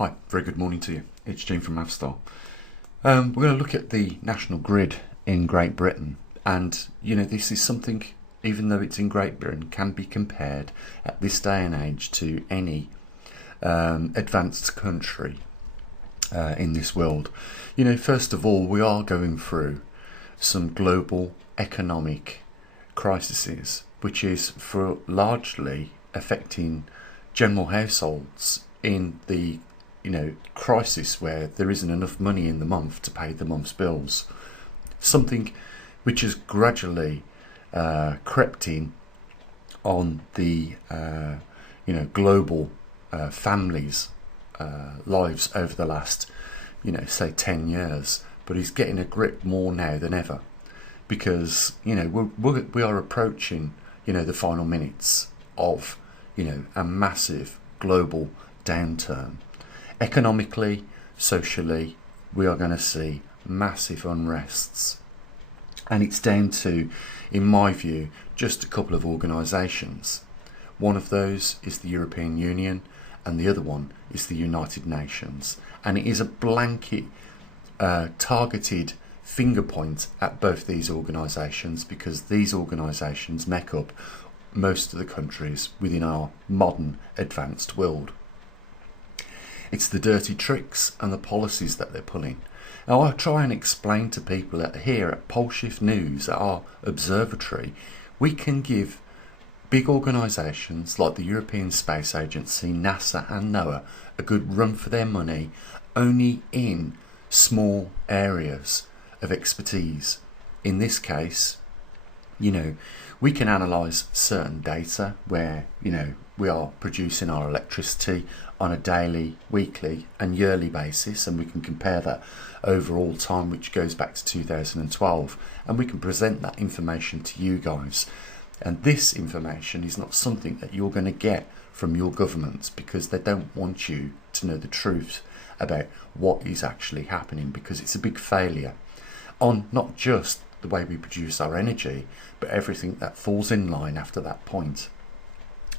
Hi, very good morning to you. It's Gene from maverickstar. We're going to look at the national grid in Great Britain, and this is something, even though it's in Great Britain, can be compared at this day and age to any advanced country in this world. First of all, we are going through some global economic crises, which is for largely affecting general households in the crisis where there isn't enough money in the month to pay the month's bills. Something which has gradually crept in on the global families' lives over the last say 10 years, but is getting a grip more now than ever, because we are approaching the final minutes of a massive global downturn. Economically, socially, we are going to see massive unrests, and it's down to, in my view, just a couple of organisations. One of those is the European Union, and the other one is the United Nations, and it is a blanket targeted finger point at both these organisations, because these organisations make up most of the countries within our modern advanced world. It's the dirty tricks and the policies that they're pulling. Now, I try and explain to people that here at Polshift News, at our observatory, we can give big organisations like the European Space Agency, NASA and NOAA a good run for their money only in small areas of expertise. In this case, we can analyse certain data where we are producing our electricity on a daily, weekly and yearly basis, and we can compare that over all time, which goes back to 2012, and we can present that information to you guys. And this information is not something that you're going to get from your governments, because they don't want you to know the truth about what is actually happening, because it's a big failure on not just the way we produce our energy, but everything that falls in line after that point.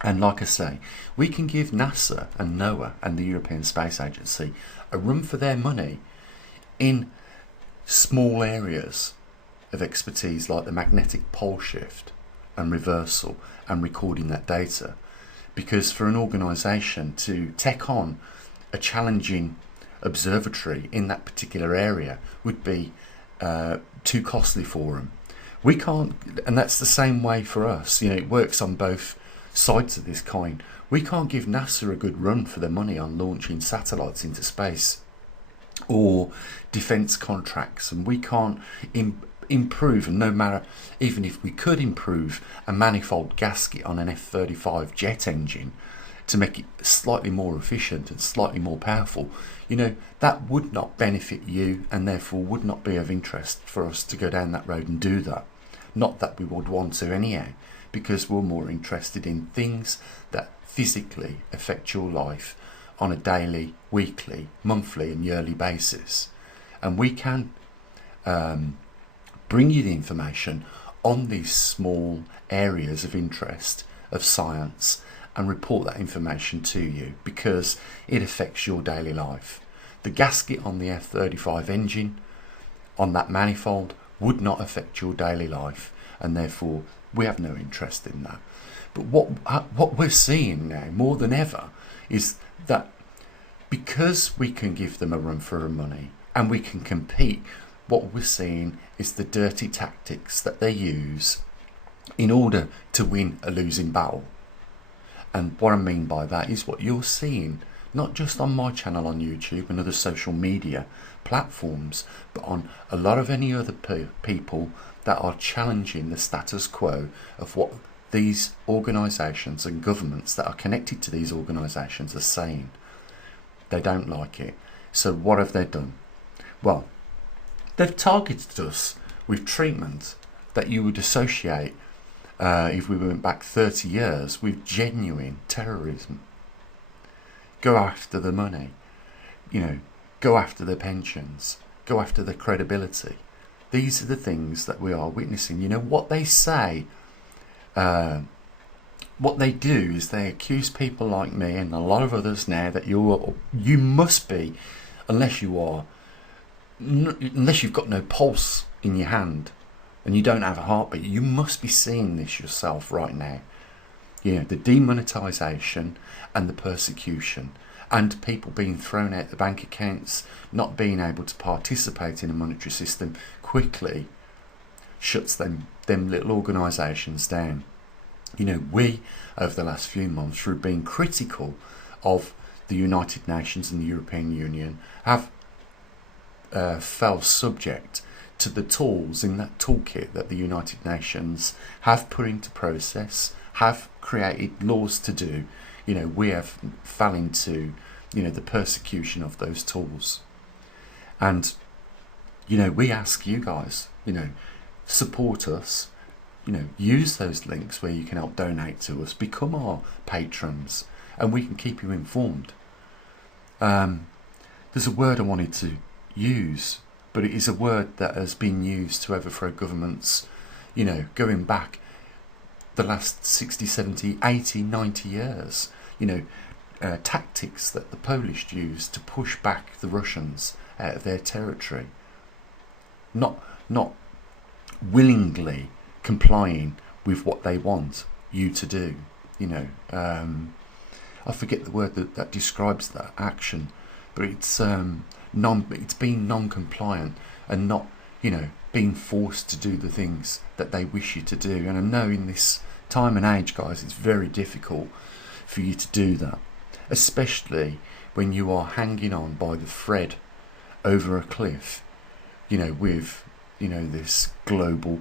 And like I say, we can give NASA and NOAA and the European Space Agency a run for their money in small areas of expertise like the magnetic pole shift and reversal and recording that data, because for an organisation to take on a challenging observatory in that particular area would be too costly for them. We can't, and that's the same way for us. It works on both sides of this coin. We can't give NASA a good run for their money on launching satellites into space or defence contracts, and we can't improve, and no matter, even if we could improve a manifold gasket on an F-35 jet engine to make it slightly more efficient and slightly more powerful, that would not benefit you, and therefore would not be of interest for us to go down that road and do that. Not that we would want to anyhow, because we're more interested in things that physically affect your life on a daily, weekly, monthly and yearly basis. And we can bring you the information on these small areas of interest of science and report that information to you, because it affects your daily life. The gasket on the F-35 engine on that manifold would not affect your daily life, and therefore we have no interest in that. But what we're seeing now more than ever is that because we can give them a run for our money and we can compete, what we're seeing is the dirty tactics that they use in order to win a losing battle. And what I mean by that is what you're seeing, not just on my channel on YouTube and other social media platforms, but on a lot of any other people that are challenging the status quo of what these organisations and governments that are connected to these organisations are saying. They don't like it. So what have they done? Well, they've targeted us with treatment that you would associate, if we went back 30 years, with genuine terrorism. Go after the money, go after the pensions, go after the credibility. These are the things that we are witnessing. What they say what they do is they accuse people like me and a lot of others now that you must be, unless you've got no pulse in your hand and you don't have a heartbeat, you must be seeing this yourself right now. You know, the demonetisation and the persecution and people being thrown out the bank accounts, not being able to participate in a monetary system quickly shuts them little organisations down. You know, we, over the last few months, through being critical of the United Nations and the European Union, have fell subject to the tools in that toolkit that the United Nations have put into process, have created laws to do. You know, we have fell into, you know, the persecution of those tools. And, you know, we ask you guys, you know, support us. You know, use those links where you can help donate to us, become our patrons, and we can keep you informed. There's a word I wanted to use, but it is a word that has been used to overthrow governments, you know, going back the last 60, 70, 80, 90 years. You know, tactics that the Polish used to push back the Russians out of their territory. Not willingly complying with what they want you to do. You know, I forget the word that describes that action, but it's being non-compliant and not, you know, being forced to do the things that they wish you to do. And I know in this time and age, guys, it's very difficult for you to do that, especially when you are hanging on by the thread over a cliff, you know, with, you know, this global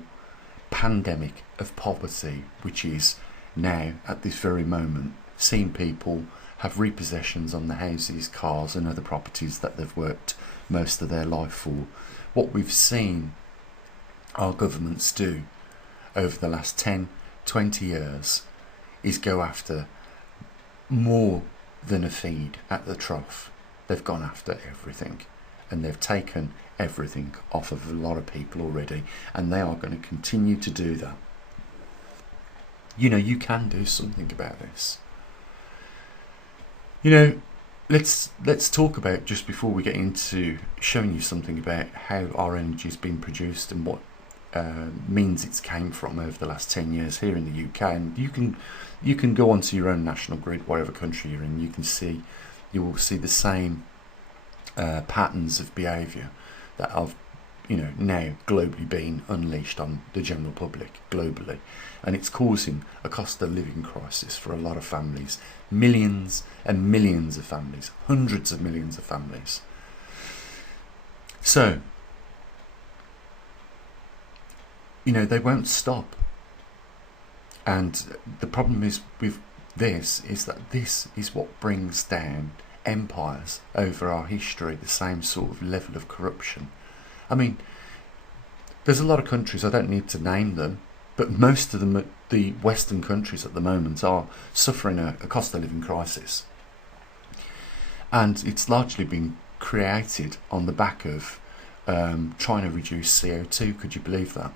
pandemic of poverty, which is now at this very moment seeing people have repossessions on the houses, cars and other properties that they've worked most of their life for. What we've seen our governments do over the last 10, 20 years is go after more than a feed at the trough. They've gone after everything, and they've taken everything off of a lot of people already, and they are going to continue to do that. You know, you can do something about this. You know, let's talk about, just before we get into showing you something about how our energy has been produced and what means it's came from over the last 10 years here in the UK. And you can go onto your own national grid, whatever country you're in. You will see the same patterns of behaviour that have, you know, now globally being unleashed on the general public globally, and it's causing a cost of living crisis for a lot of families, millions and millions of families, hundreds of millions of families. So, you know, they won't stop. And the problem is with this is that this is what brings down empires over our history, the same sort of level of corruption. I mean, there's a lot of countries, I don't need to name them, but most of them, the Western countries at the moment, are suffering a cost of living crisis. And it's largely been created on the back of trying to reduce CO2, could you believe that?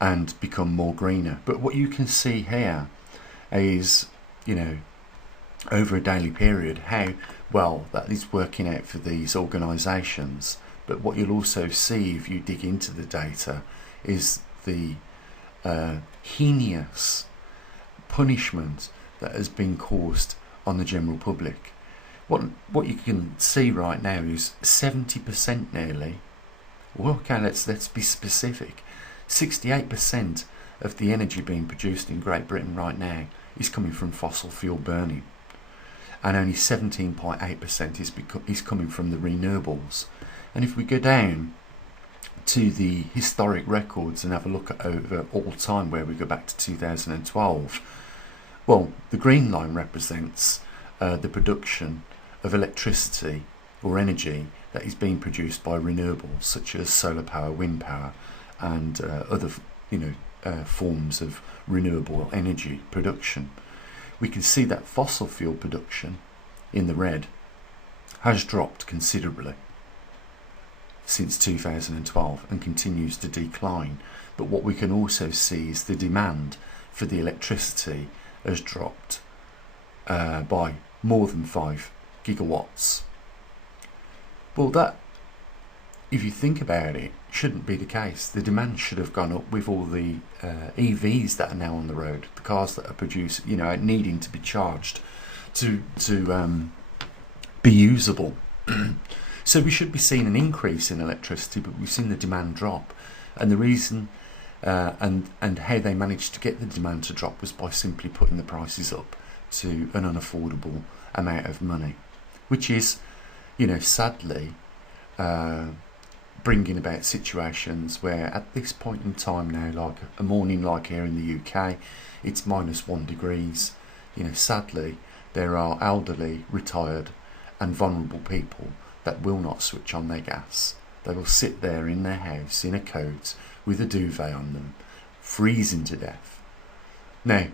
And become more greener. But what you can see here is, you know, over a daily period, how well that is working out for these organisations. But what you'll also see if you dig into the data is the heinous punishment that has been caused on the general public. What you can see right now is 70% nearly. Well, okay, let's be specific. 68% of the energy being produced in Great Britain right now is coming from fossil fuel burning, and only 17.8% is coming from the renewables. And if we go down to the historic records and have a look at over all time, where we go back to 2012, well, the green line represents the production of electricity or energy that is being produced by renewables such as solar power, wind power, and other, you know, forms of renewable energy production. We can see that fossil fuel production in the red has dropped considerably since 2012 and continues to decline. But what we can also see is the demand for the electricity has dropped by more than 5 gigawatts. Well, that, if you think about it, shouldn't be the case. The demand should have gone up with all the EVs that are now on the road, the cars that are produced, needing to be charged to be usable. So we should be seeing an increase in electricity, but we've seen the demand drop, and the reason and how they managed to get the demand to drop was by simply putting the prices up to an unaffordable amount of money, which is, sadly, bringing about situations where at this point in time now, like a morning like here in the UK, it's -1 degrees. Sadly, there are elderly, retired and vulnerable people that will not switch on their gas. They will sit there in their house in a coat with a duvet on them, freezing to death. Now,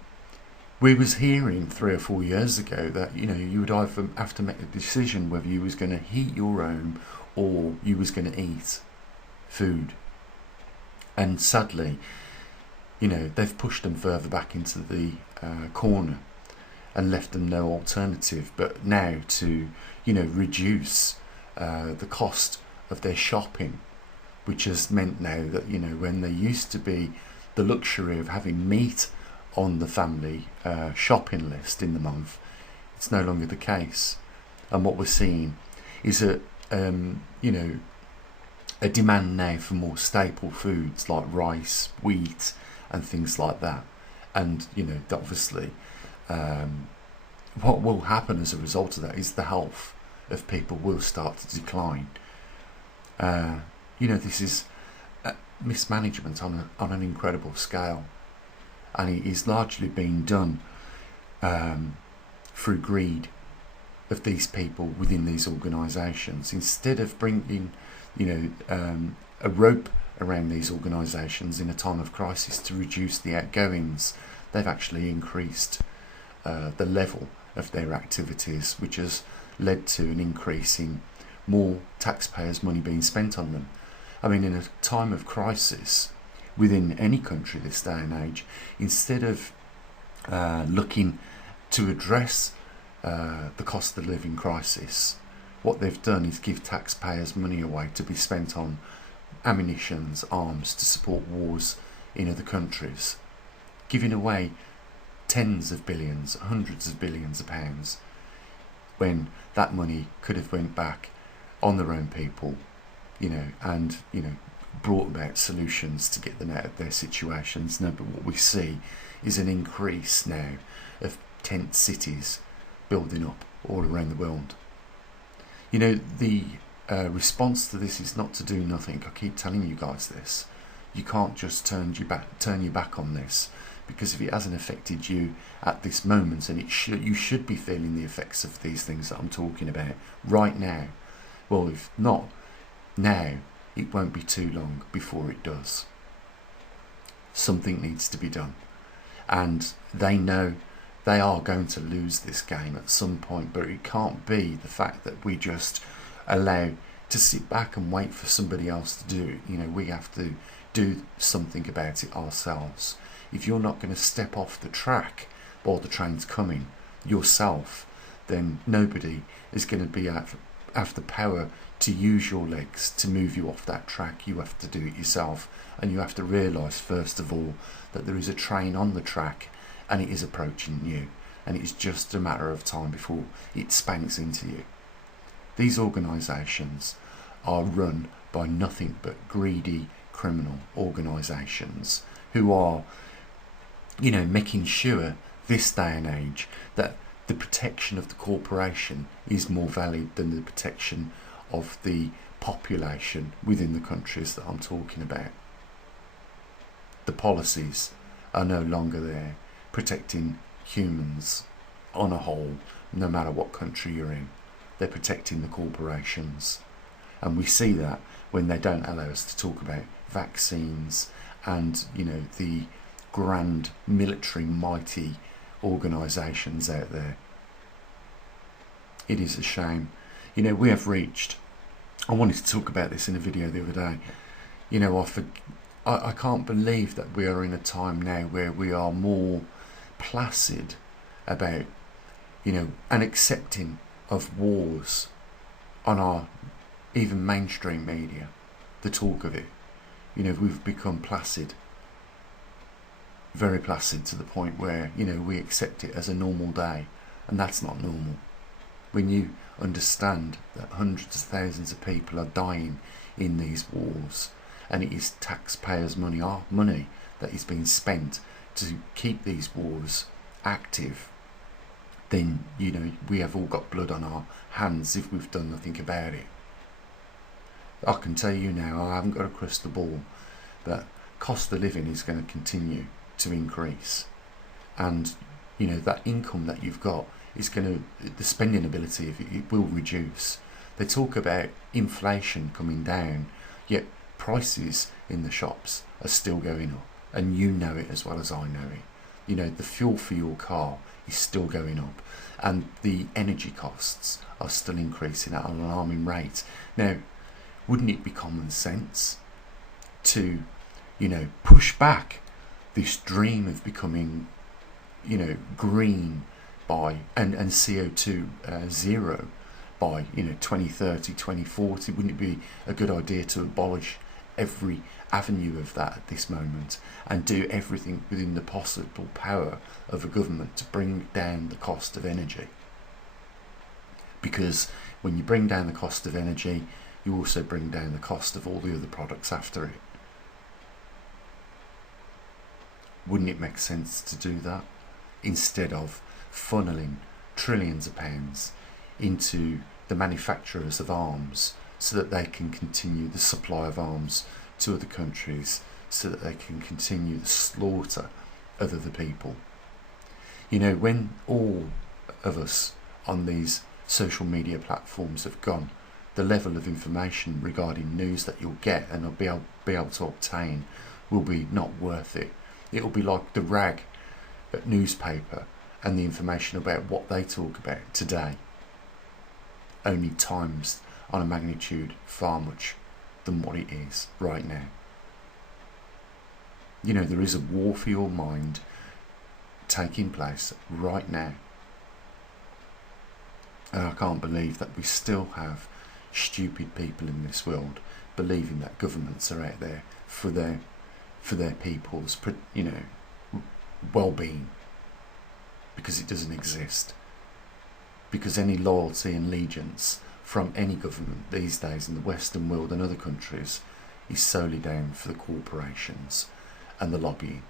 we was hearing 3 or 4 years ago that you would either have to make a decision whether you was going to heat your home or you was going to eat food. And sadly, they've pushed them further back into the corner and left them no alternative but now to reduce the cost of their shopping, which has meant now that when there used to be the luxury of having meat on the family shopping list in the month, it's no longer the case. And what we're seeing is a demand now for more staple foods like rice, wheat and things like that. And obviously what will happen as a result of that is the health of people will start to decline. This is mismanagement on an incredible scale, and it is largely being done through greed of these people within these organisations. Instead of bringing a rope around these organisations in a time of crisis to reduce the outgoings, they've actually increased the level of their activities, which has led to an increase in more taxpayers' money being spent on them. I mean, in a time of crisis within any country this day and age, instead of looking to address the cost of living crisis, what they've done is give taxpayers' money away to be spent on ammunitions, arms to support wars in other countries, giving away tens of billions, hundreds of billions of pounds, when that money could have went back on their own people, and brought about solutions to get them out of their situations. No, but what we see is an increase now of tent cities building up all around the world. The response to this is not to do nothing. I keep telling you guys this. You can't just turn your back on this, because if it hasn't affected you at this moment, and you should be feeling the effects of these things that I'm talking about right now. Well, if not now, it won't be too long before it does. Something needs to be done, and they know they are going to lose this game at some point, but it can't be the fact that we just allow to sit back and wait for somebody else to do it. We have to do something about it ourselves. If you're not going to step off the track while the train's coming yourself, then nobody is going to have the power to use your legs to move you off that track. You have to do it yourself, and you have to realise first of all that there is a train on the track and it is approaching you, and it is just a matter of time before it spanks into you. These organisations are run by nothing but greedy criminal organisations who are making sure this day and age that the protection of the corporation is more valid than the protection of the population within the countries that I'm talking about. The policies are no longer there protecting humans on a whole, no matter what country you're in. They're protecting the corporations, and we see that when they don't allow us to talk about vaccines and the grand military mighty organisations out there. It is a shame. We have reached, I wanted to talk about this in a video the other day, I can't believe that we are in a time now where we are more placid about, and accepting of wars on our even mainstream media, the talk of it. We've become placid, very placid, to the point where, we accept it as a normal day, and that's not normal. When you understand that hundreds of thousands of people are dying in these wars, and it is taxpayers' money, our money, that is being spent to keep these wars active, then, we have all got blood on our hands if we've done nothing about it. I can tell you now, I haven't got a crystal ball, that cost of living is going to continue to increase, and that income that you've got is the spending ability of it will reduce. They talk about inflation coming down, yet prices in the shops are still going up, and you know it as well as I know it. The fuel for your car is still going up, and the energy costs are still increasing at an alarming rate. Now, wouldn't it be common sense to, push back this dream of becoming, green by and CO2 zero by 2030, 2040? Wouldn't it be a good idea to abolish every avenue of that at this moment, and do everything within the possible power of a government to bring down the cost of energy? Because when you bring down the cost of energy, you also bring down the cost of all the other products after it. Wouldn't it make sense to do that, instead of funneling trillions of pounds into the manufacturers of arms so that they can continue the supply of arms to other countries, so that they can continue the slaughter of other people? When all of us on these social media platforms have gone, the level of information regarding news that you'll get and be able to obtain will be not worth it. It will be like the rag newspaper and the information about what they talk about today, only times on a magnitude far much than what it is right now. There is a war for your mind taking place right now, and I can't believe that we still have stupid people in this world believing that governments are out there for their people's well-being, because it doesn't exist. Because any loyalty and allegiance from any government these days in the Western world and other countries is solely down for the corporations and the lobbying.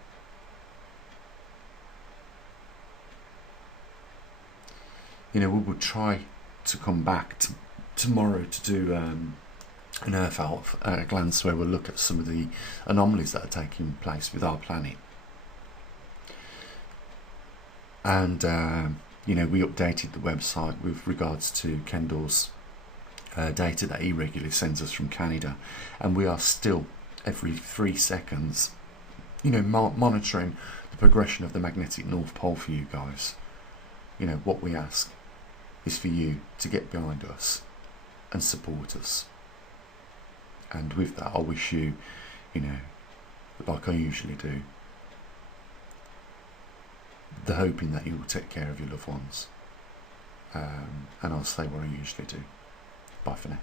We will try to come back tomorrow to do an Earth at a glance, where we'll look at some of the anomalies that are taking place with our planet. And we updated the website with regards to Kendall's data that he regularly sends us from Canada, and we are still every 3 seconds monitoring the progression of the magnetic North Pole for you guys. What we ask is for you to get behind us and support us. And with that, I wish you, like I usually do, the hoping that you will take care of your loved ones. And I'll say what I usually do. Bye for now.